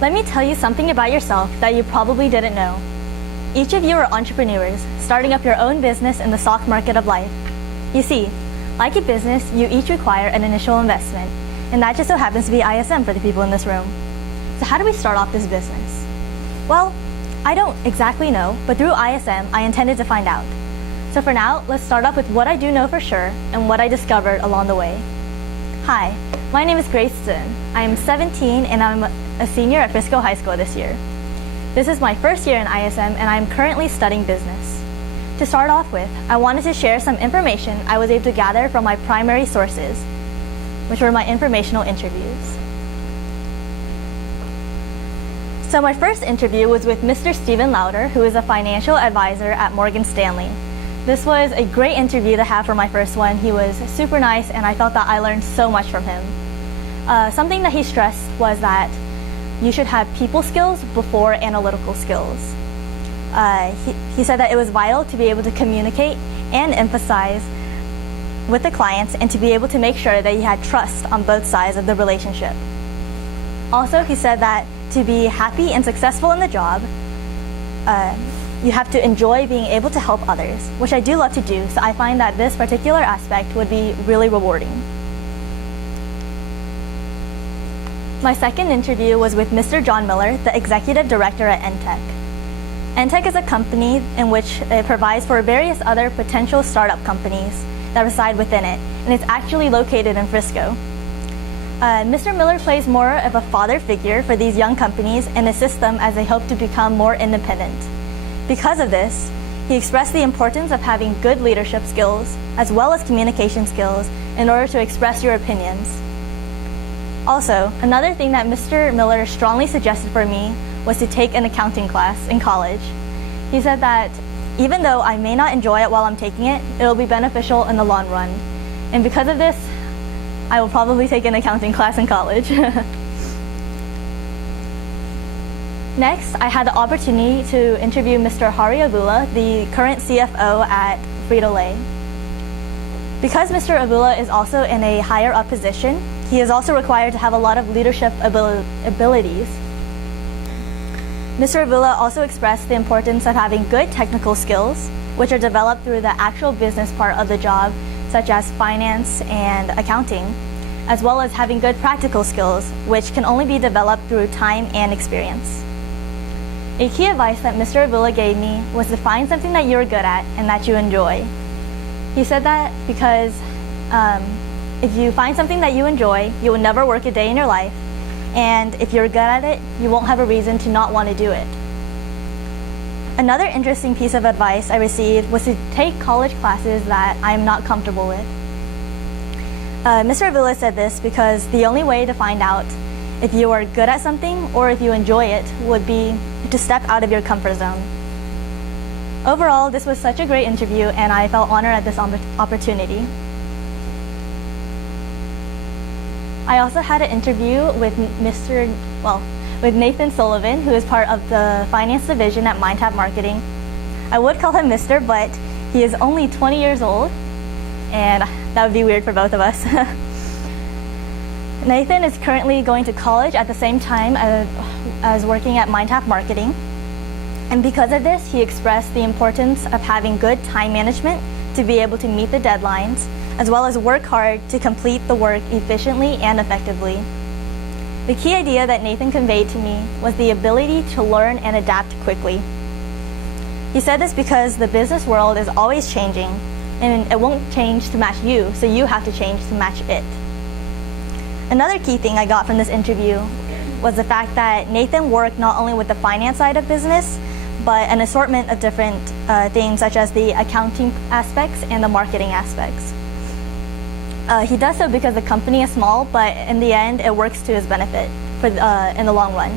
Let me tell you something about yourself that you probably didn't know. Each of you are entrepreneurs, starting up your own business in the stock market of life. You see, like a business, you each require an initial investment, and that just so happens to be ISM for the people in this room. So how do we start off this business? Well, I don't exactly know, but through ISM, I intended to find out. So for now, let's start off with what I do know for sure and what I discovered along the way. Hi, my name is Grace Zinn. I am 17 and I'm a senior at Frisco High School this year. This is my first year in ISM and I am currently studying business. To start off with, I wanted to share some information I was able to gather from my primary sources, which were my informational interviews. So my first interview was with Mr. Stephen Lauder, who is a financial advisor at Morgan Stanley. This was a great interview to have for my first one. He was super nice and I felt that I learned so much from him. Something that he stressed was that you should have people skills before analytical skills. He said that it was vital to be able to communicate and emphasize with the clients and to be able to make sure that you had trust on both sides of the relationship. Also, he said that to be happy and successful in the job, you have to enjoy being able to help others, which I do love to do, so I find that this particular aspect would be really rewarding. My second interview was with Mr. John Miller, the Executive Director at Entech. Entech is a company in which it provides for various other potential startup companies that reside within it, and it's actually located in Frisco. Mr. Miller plays more of a father figure for these young companies and assists them as they hope to become more independent. Because of this, he expressed the importance of having good leadership skills as well as communication skills in order to express your opinions. Also, another thing that Mr. Miller strongly suggested for me was to take an accounting class in college. He said that even though I may not enjoy it while I'm taking it, it'll be beneficial in the long run. And because of this, I will probably take an accounting class in college. Next, I had the opportunity to interview Mr. Hari Abula, the current CFO at Frito-Lay. Because Mr. Abula is also in a higher up position, he is also required to have a lot of leadership abilities. Mr. Abula also expressed the importance of having good technical skills, which are developed through the actual business part of the job, such as finance and accounting, as well as having good practical skills, which can only be developed through time and experience. A key advice that Mr. Abula gave me was to find something that you're good at and that you enjoy. He said that because if you find something that you enjoy, you will never work a day in your life, and if you're good at it, you won't have a reason to not want to do it. Another interesting piece of advice I received was to take college classes that I'm not comfortable with. Mr. Abula said this because the only way to find out if you are good at something or if you enjoy it would be to step out of your comfort zone. Overall, this was such a great interview and I felt honored at this opportunity. I also had an interview with with Nathan Sullivan, who is part of the finance division at MindTap Marketing. I would call him Mr., but he is only 20 years old, and that would be weird for both of us. Nathan is currently going to college at the same time as working at MindTap Marketing. And because of this, he expressed the importance of having good time management to be able to meet the deadlines, as well as work hard to complete the work efficiently and effectively. The key idea that Nathan conveyed to me was the ability to learn and adapt quickly. He said this because the business world is always changing, and it won't change to match you, so you have to change to match it. Another key thing I got from this interview was the fact that Nathan worked not only with the finance side of business, but an assortment of different things such as the accounting aspects and the marketing aspects. He does so because the company is small, but in the end, it works to his benefit in the long run.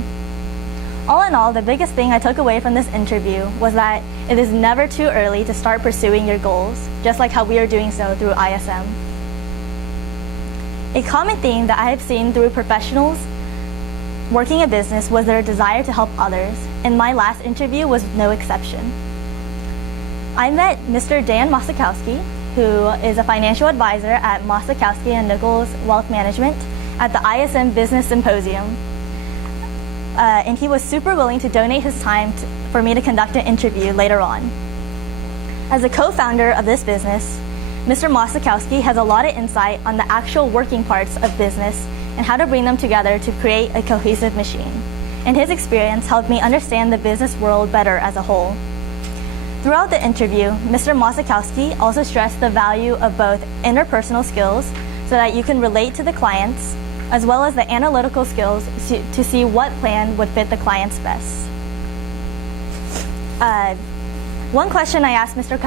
All in all, the biggest thing I took away from this interview was that it is never too early to start pursuing your goals, just like how we are doing so through ISM. A common theme that I have seen through professionals working a business was their desire to help others, and my last interview was no exception. I met Mr. Dan Mosakowski, who is a financial advisor at Mosakowski & Nichols Wealth Management at the ISM Business Symposium. and he was super willing to donate his time for me to conduct an interview later on. As a co-founder of this business, Mr. Mostakowski has a lot of insight on the actual working parts of business and how to bring them together to create a cohesive machine. And his experience helped me understand the business world better as a whole. Throughout the interview, Mr. Mostakowski also stressed the value of both interpersonal skills so that you can relate to the clients, as well as the analytical skills to see what plan would fit the clients best. One question I asked Mr.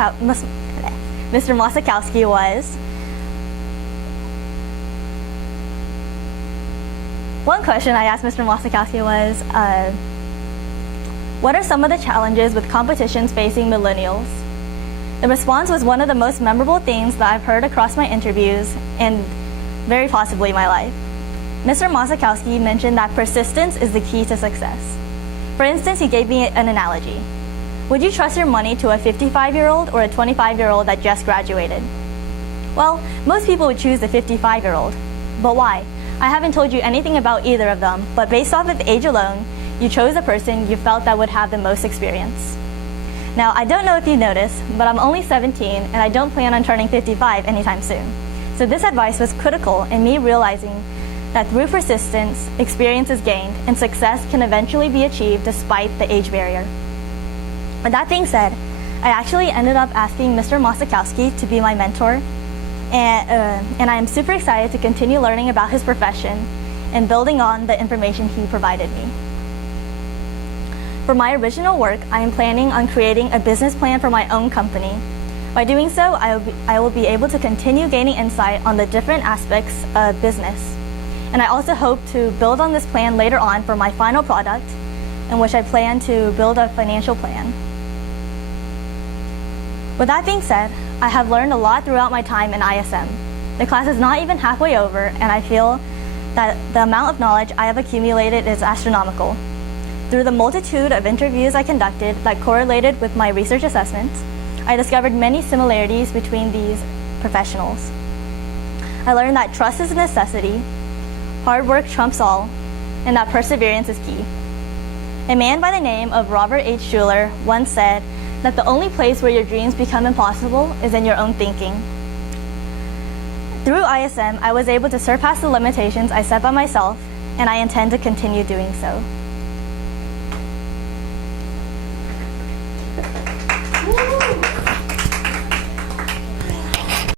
Mostakowski was, what are some of the challenges with competitions facing millennials? The response was one of the most memorable things that I've heard across my interviews and very possibly my life. Mr. Mostakowski mentioned that persistence is the key to success. For instance, he gave me an analogy. Would you trust your money to a 55-year-old or a 25-year-old that just graduated? Well, most people would choose the 55-year-old. But why? I haven't told you anything about either of them, but based off of age alone, you chose the person you felt that would have the most experience. Now, I don't know if you noticed, but I'm only 17 and I don't plan on turning 55 anytime soon. So this advice was critical in me realizing that through persistence, experience is gained and success can eventually be achieved despite the age barrier. With that being said, I actually ended up asking Mr. Mostakowski to be my mentor, and I am super excited to continue learning about his profession and building on the information he provided me. For my original work, I am planning on creating a business plan for my own company. By doing so, I will be able to continue gaining insight on the different aspects of business. And I also hope to build on this plan later on for my final product, in which I plan to build a financial plan. With that being said, I have learned a lot throughout my time in ISM. The class is not even halfway over, and I feel that the amount of knowledge I have accumulated is astronomical. Through the multitude of interviews I conducted that correlated with my research assessments, I discovered many similarities between these professionals. I learned that trust is a necessity, hard work trumps all, and that perseverance is key. A man by the name of Robert H. Schuller once said that the only place where your dreams become impossible is in your own thinking. Through ISM, I was able to surpass the limitations I set by myself, and I intend to continue doing so.